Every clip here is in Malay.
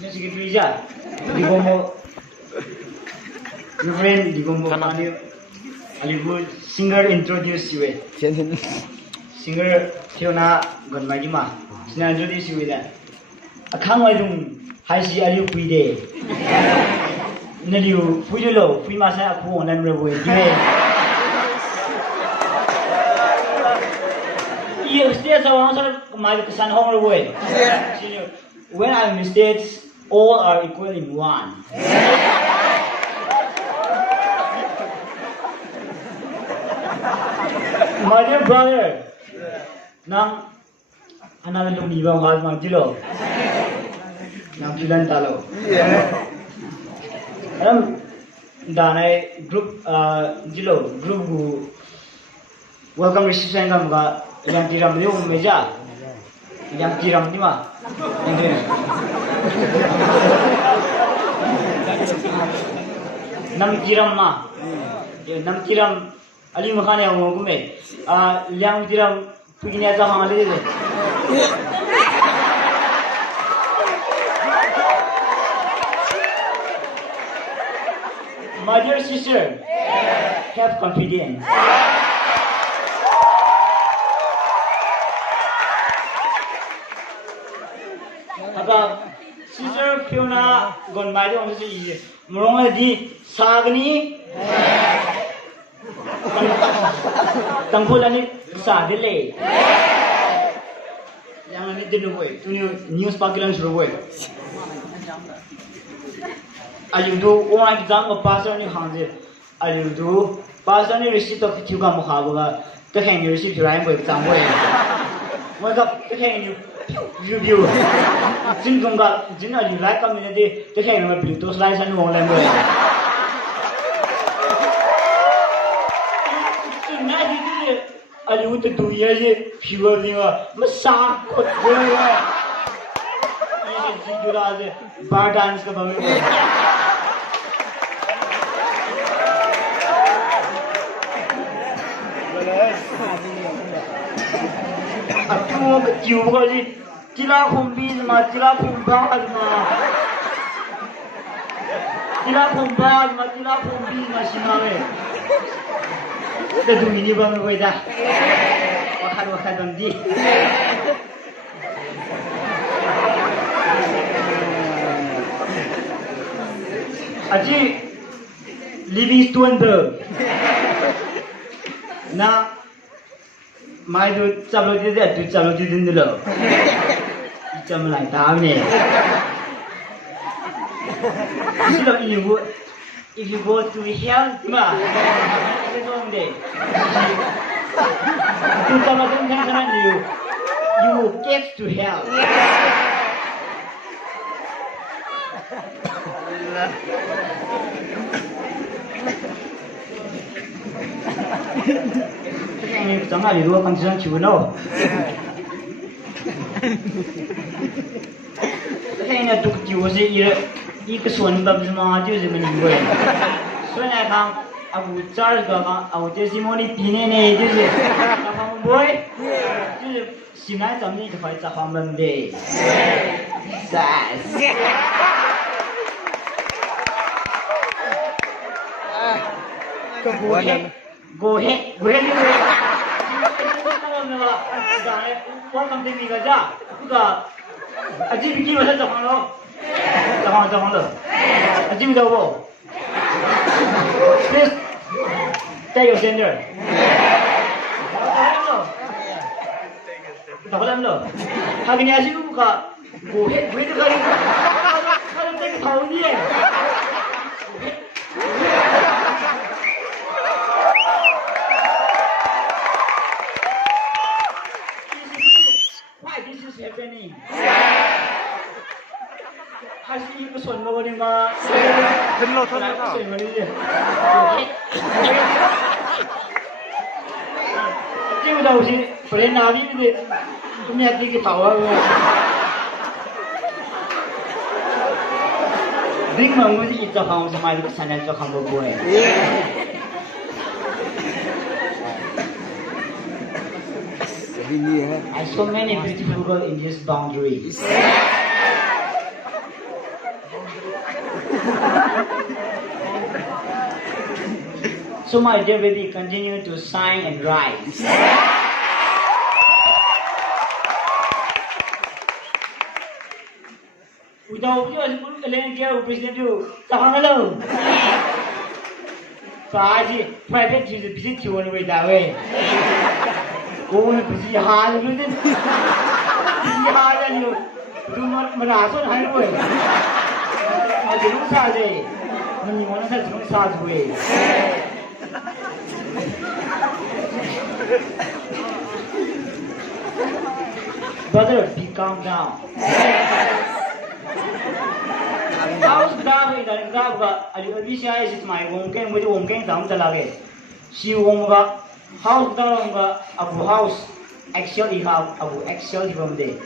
secretary ja. Digomo. Reverend Digomo Kani. Alibu singer introduce you. Singer Fiona Gonmai ma. Sina introduce you da. Akang ai dung hai si aliu pui de. Naliu pui lo, pui ma sa aku nan rewe. You stay so long, my son home away. When I'm in states, all are equal in one. My dear brother, now another to be one hard man, Jilo. Now, Jilan Talo. Dana group, Jilo, group who welcome reception. Yang kiram dia meja, yang kiram ni mah, nam kiram mah, nam kiram, ali makan yang mau kume, liang kiram begini aja hang ada je. My dear sister, have confidence. Sister Fiona Gonmai on the sea. Morona di Sagni Tampolani Sadele. Young didn't wait. News Pakilans away. I do one exam of pass on your hands. I do pass on the receipt of Tuga Mohabuga. The hang you receive your rhyme with some way. What's up? The hang you. Review. Jingonga, Jina, you like community, the hang of Pluto slice and all and way. I would do years fewer than Massa could go away. Bar dance about me. You got it. Tila kumbi ma, tila kumbal ma. Tila kumbal ma, tila kumbi ma siname. Dah ini bang kita. Wakar bandi. Aji Livingstone ber. Na. My do chalo did do chalo didn't know. Chum like damn it. If you go to hell, ma, it's a long day. You will get to hell. Chẳng hạn thì đua con chưa chịu đâu. Thế này tụi chịu gì ý cái xuân bắp mà chứ gì mình quên. Xuân này thằng abu charge cái abu testimony pin này chứ gì. Thằng boy chứ xin nói chấm đi thì phải chặt hàng lần đi. Yes. Go ahead. Welcome to me, Gaja. Aji bikin masa jangan lo. Aji minta apa? Please take your gender. Tak boleh lo. Hari ni aji buka. Gue tu kalau tak tahu ni. Happening. Hasil itu soal apa ni mah? Tenlo. Jadi udah usia pernah nabi ni, tu ni hati kita tahu. Ding mahu ni itu kamu sama itu sana itu kamu boleh. I saw many beautiful girls in this boundary. So my dear baby, continue to shine and rise. Without you, I put a lane president you. Hello. Kaji, private to the visit you on the way that way. Go to see hard with it. See hard and you do not marathon highway. I don't say, when you want to go south way. Brother, be calm down. House down in the Gaba, Alicia is my home game with home game down the lage. She won't go house down Abu house. Actually, have Abu actually from there.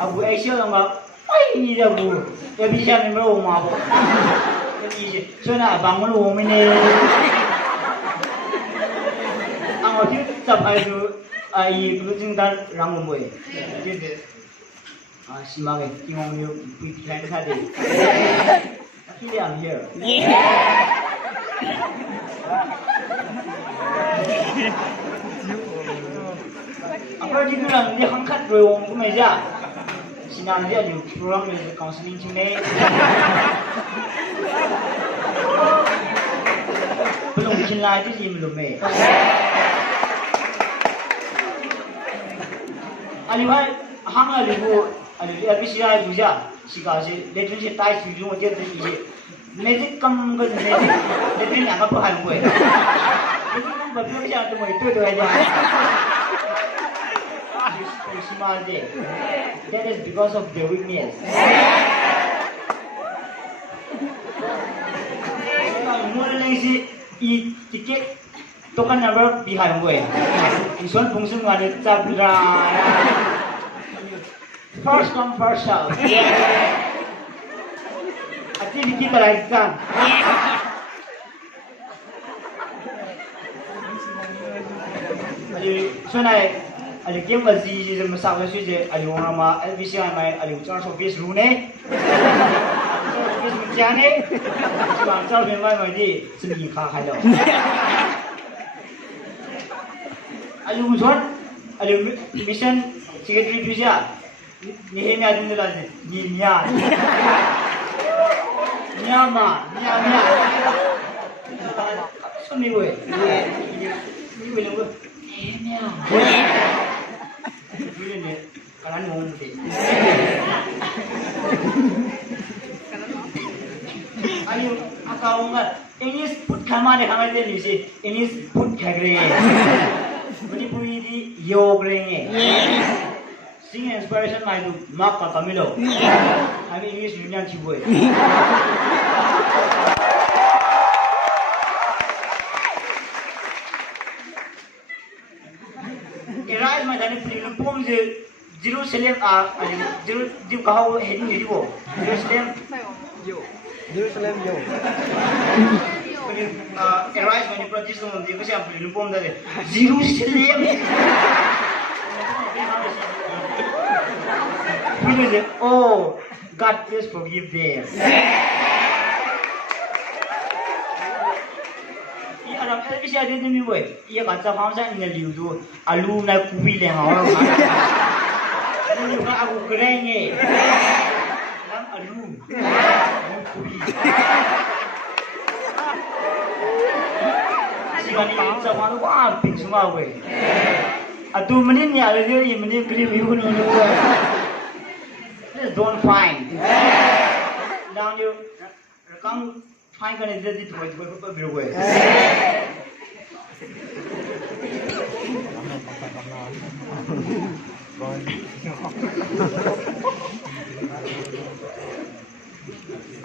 Abu actually, I need a boo. Every time I roll my so now, Bangalore woman. I'm a few I do. I losing that wrong way. Did it? She married you on you with Canada. Actually, I'm here. I'm pretty good on the Hongkong room for my job. She now there you program is counseling to me. Belong to life is in the May. Anyway, hang a little, a bit Buja, she got it, let me tie to you and get the magic come good, let me have a behind way. But look at the way to that is because of the weakness. More lazy, eat ticket. Tokan number behind way. This one function on it. First come, first serve. I think kita like that. So now, I give a Z is a massage. I want to ma. I wish I might. I will charge office room. Office Jane. So I'm telling my day. So you can't hide out. Alu John, Alu Mission Secretary Puja, Nihemia Dundalaz, Nimia, Nyama, Nyama. So anyway, you will know Nihemia. Really, I don't know. Alu Akaunga, English put Kamade Hamad, you see, English put Kagre. Manipuri yoga sing inspiration I do Maka Tamilo. I mean English Union Chiboy. Arise my Danny Pum Jerusalem Jerusalem heading Jerusalem Jerusalem arise when you practice on the Jerusalem Jerusalem. Oh, God please forgive them. I didn't mean way. You got some house in the Ludo, a luna kubi and all. You got a granny. A room. Someone one picks my way. A 2 minute, I manipulate you. Please don't find. Now you come find an identity to everywhere.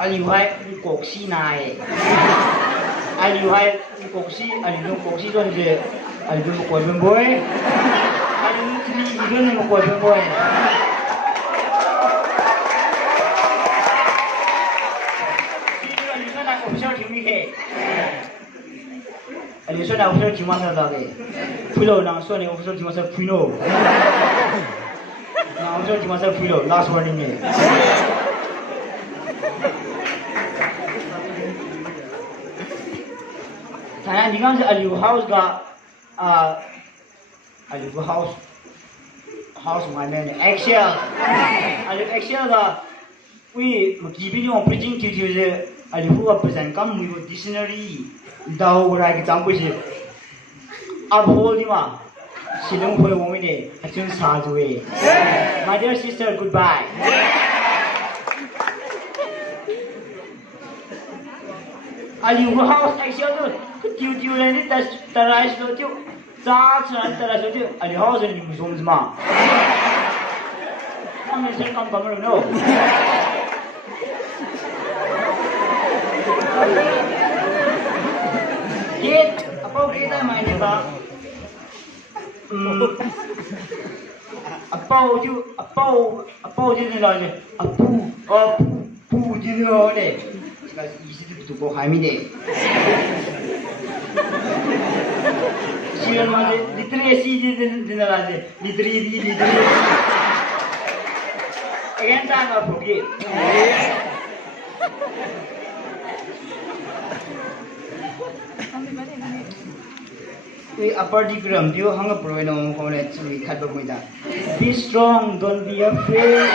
You have Coxie night. You have Coxie, and you know Coxie don't say, I do a question boy. I don't know a question boy. And you said I was searching one another. Pillow now, Sonny, I was searching myself, Pino. Now I'm searching myself, Pillow, last one in me. 那你刚才阿刘 house 个阿刘个 house 外面的 Excel， 阿刘 Excel 个为基本上 preaching 就是阿刘个 present 咁每个 dictionary 到过来个讲不是 uphold 的嘛，是能会我们的还真傻子诶。My dear sister, goodbye. 阿刘个 house Excel 就丢人的，但来说就咋出来，但来说就阿刘 house 你不说嘛？我们先讲咁样咯。Kid, apa kita main ni bang? Apa je ni lah ni? Apu je ni lah ni. Sekarang isi tu betul kau hamil ni. Siapa macam literasi je lah ni, literasi. Again tak apa pergi. Upper digram view hang up pro no ko le chui khat ba moi da. Be strong, don't be afraid.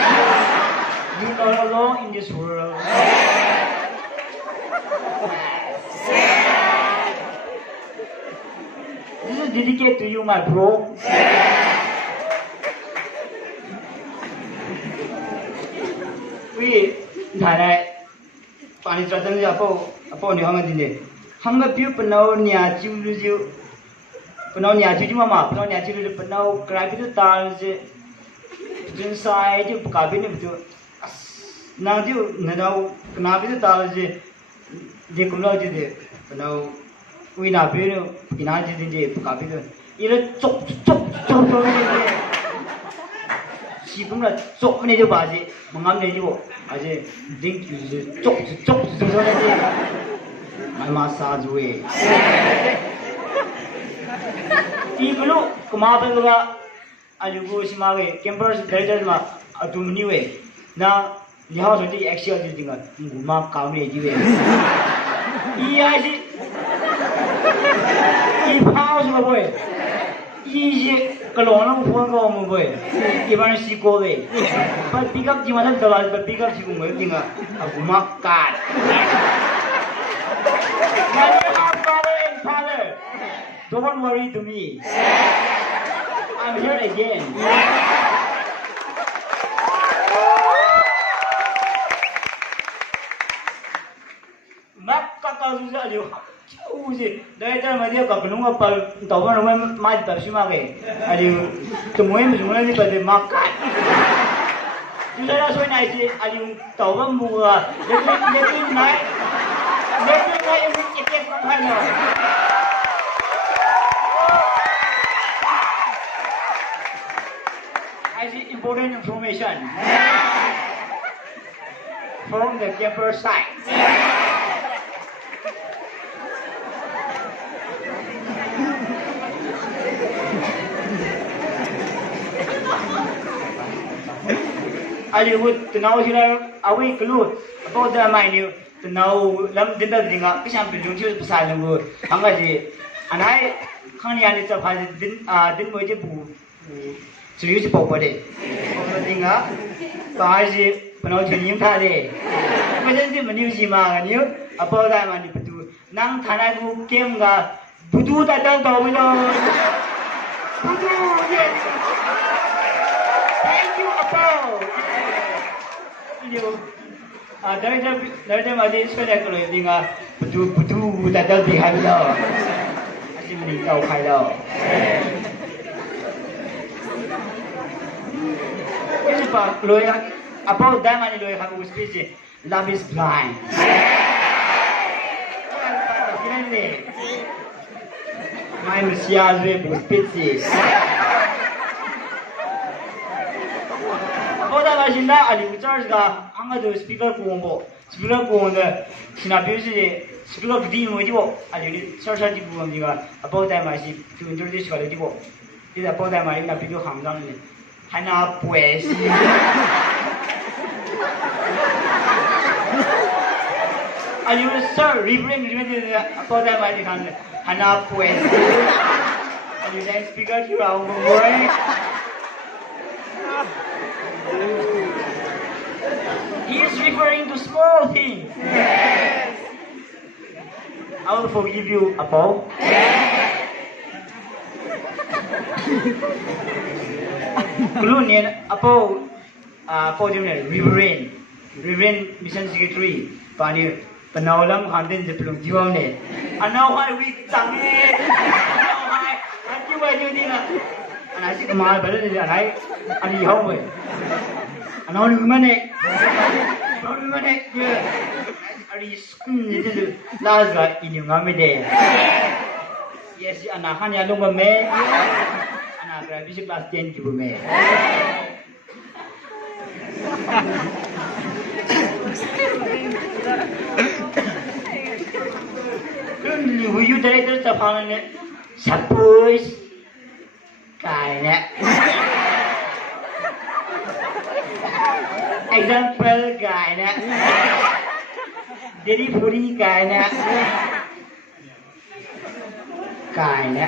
You are alone in this world. This is dedicated to you, my bro. We thai pani tratan ja po ni hang din hang view panau nya chu Penau ni aja cuma mah, penau ni aja tu penau kerap itu tal je, jenis saya tu kabin ni betul. Nanti penau kenapa itu tal je, dia kunau je deh, penau, wih nabi ni kena je je kabin tu, ia cok ni je, si pun lah cok ni je baje, mengam ni je bo, aje ding je cok ni je, masa jual. Ibu kemarin juga ajuku si mage campus graduate mah atu meniwe na lihat nanti Excel je tinggal guma kau ni je iya sih ipau semua boy iya kalau orang phone kau mau boy ibarat si kau deh pas pick up gimana dalam pas pick up si kau mau tinggal guma kat father don't worry to me. I'm here again. Mak kakak susah dia. Jauh je. Dari mana dia kakak nunggu apa? Tahu mana mai tak sih mak ke? Aduh, semua ni pada makan. Susah dah soal ni sih. Aduh, tahu kan muka. Lepas naik yang cekek mana? I see important information from the campus side. I would to know away clue about the menu to know lam dinner dinga kisam pilung chu pasal lu hangaji anai khani ani cha phai din moi je bu主要是宝宝的，我听啊，爸是不能听你他的，我真是没牛气嘛，牛啊宝带嘛你不读，能谈那个 game 个不读在当倒霉了，不读耶 ，Thank you 阿宝，牛啊，那嘛的说那个了，那个不读在当厉害了，还是没搞开了。Pak lawyer apa dah mana lawyer kamu speech love is blind. Mai mesti azre speech. Apa dah macam dah ali bicara dah angkat tu speaker kuombo dah sinapi sih speaker gede macam tu ali ni cerita di kuom juga apa dah masih tu introduce kalau tu tidak apa dah masih napi tu hamzam ni. Hana puisi. you sir rebrand for that my kan hana pues you then speaker to our boy he is referring to small things I will forgive you Apo Glunian Apo podium reverend mission secretary pani panaulam handin jeplung jiwang ne anau hai week change anau hai anti wa ju ni na anai si kamal bal ni anai ani hau we anau ni mane ye ari skun ni de last ga ini ngame de yes ana hanya long me ana gra basic class 10 ki me Will you director the following? Suppose Kaina example Kaina Diddy Puri Kaina Kaina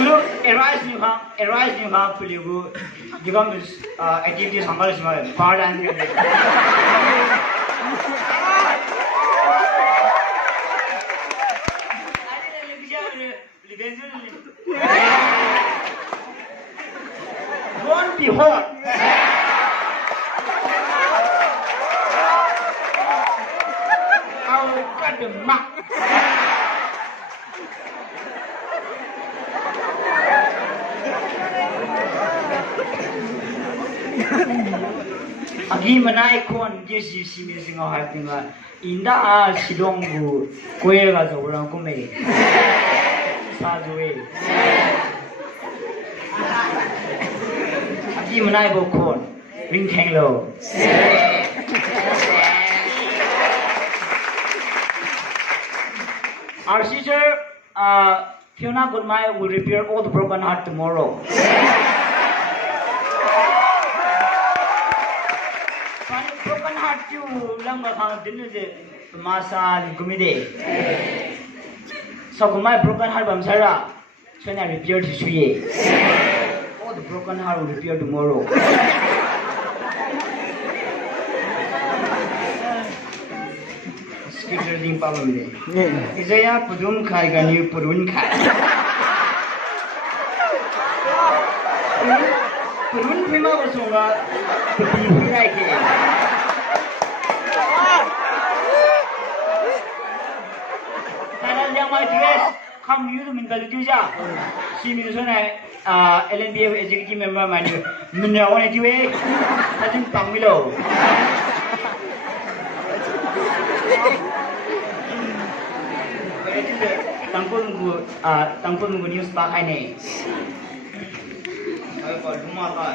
Look, arise you have for you become activities on part and Don't be hot. I'll cut the mark. Agi manai kon jesi simi singa hatinga inda a sidongu koega zo orang kume sajuwe agi manai bo kon ring thang lo our sister Fiona Goodmai will repair all the broken heart tomorrow. Broken heart you langa khang din je masa ni kumide so kumai broken heart bam sara chena repair to suye all the broken heart will repair tomorrow skipper ding pa mide izaya pudum khai gani purun khai purun phima bosunga pudi phai ke liangmai dress come you to mingal juja si mi so na LNBF executive member manu minna one juwe sajin pangmilo tangpun gu news pa kai ne ai pa duma ka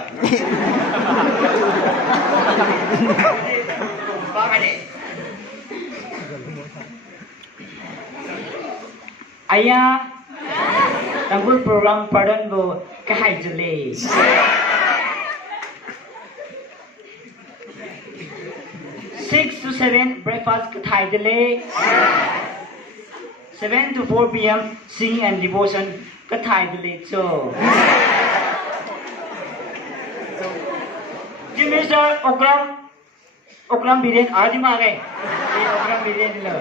pa kai ne Ayah, tanggul program pardon bo kahai jele. 6 to 7 breakfast kahai jele. 7 to 4 p.m. singing and devotion kahai jele so. Jimmy sir, okram biren adi mage. Okram biren lo.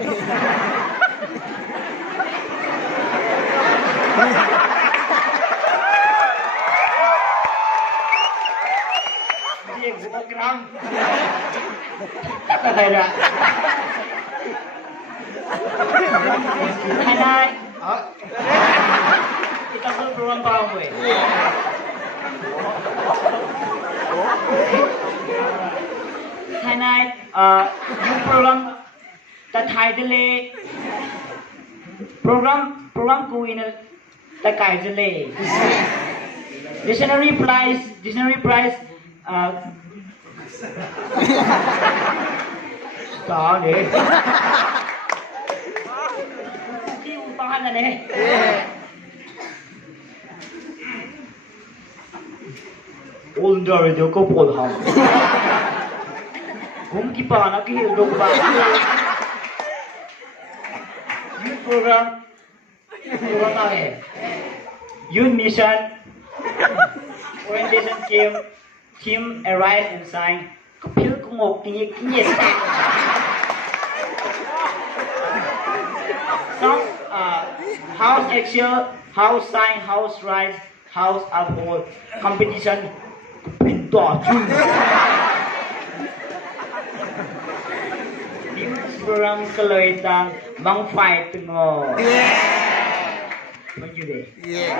Program kata saya hai kita program paham we hai new program ta thai dele program ku ina ta kai dele dictionary price Stop it. Kêu ba là nè. Ôn đời đều có buồn hỏng. Kung kipa na kihildog ba? Youth program namin. Youth mission, orientation team arrive and sign. Kapil kungok kinyek. Some house action, house sign, house rise, house uphold, competition, pinto chun. Kurang keloitang bang fight ngo. Yeah. Maju deh. Yeah.